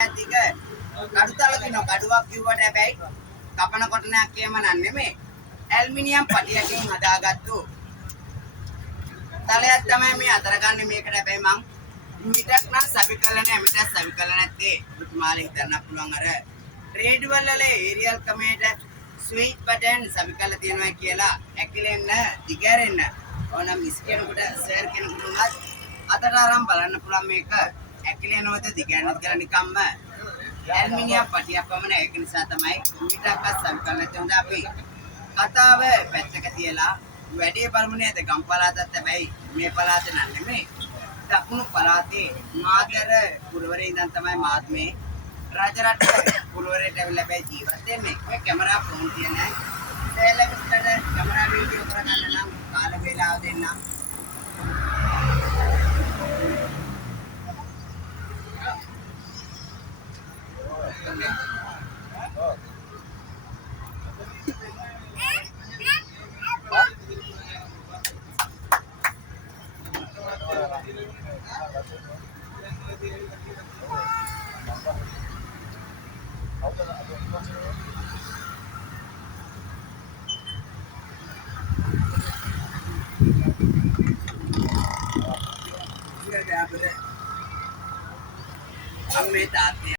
ටික කඩුතල දිනන කඩුවක් කිව්වට හැබැයි කපන කොටනයක් කියම නෙමෙයි ඇල්මිනියම් පටියකින් හදාගත්තු තලයක් තමයි මේ අතර ගන්න මේකට හැබැයි මං මිටක් නම් සබි කළා නෑ මිටක් සබි කළා නැත්තේ පුතුමාලා හිතන්න පුළුවන් අර ට්‍රේඩ් වල ඒරියල් කමේට ස්විච් බටන් සබි කළා තියෙනවා කියලා ඇකිලෙන්න දිගැරෙන්න ඕන මිස් කෙනෙකුට සර් කෙනෙකුට උනත් අතට අරන් බලන්න පුළුවන් මේක ඇකිලෙනවද දිගැරෙනවද කියලා නිකම්ම ඇල්මිනියම් පටියක් වමන ඒක නිසා තමයි මිටක්වත් සබි කළා නැත්තේ හොඳ අපි කතාව පැත්තක තියලා වැඩේ බලමු නේද ගම් පළාතත් හැබැයි මේ පළාතේ නන් නෙමෙයි දකුණු පළාතේ මාතර පුරවරේ ඉඳන් තමයි මාත් මේ රජරට පුරවරේට ඇවිල්ලා බෑ ජීවත් වෙන්නේ ඔය කැමරා ෆෝන් තියන සෙලවිස්ටර් කැමරා වීඩියෝ කරගන්න නම් කාල වේලාව දෙන්න අම්මේ තාත්තේ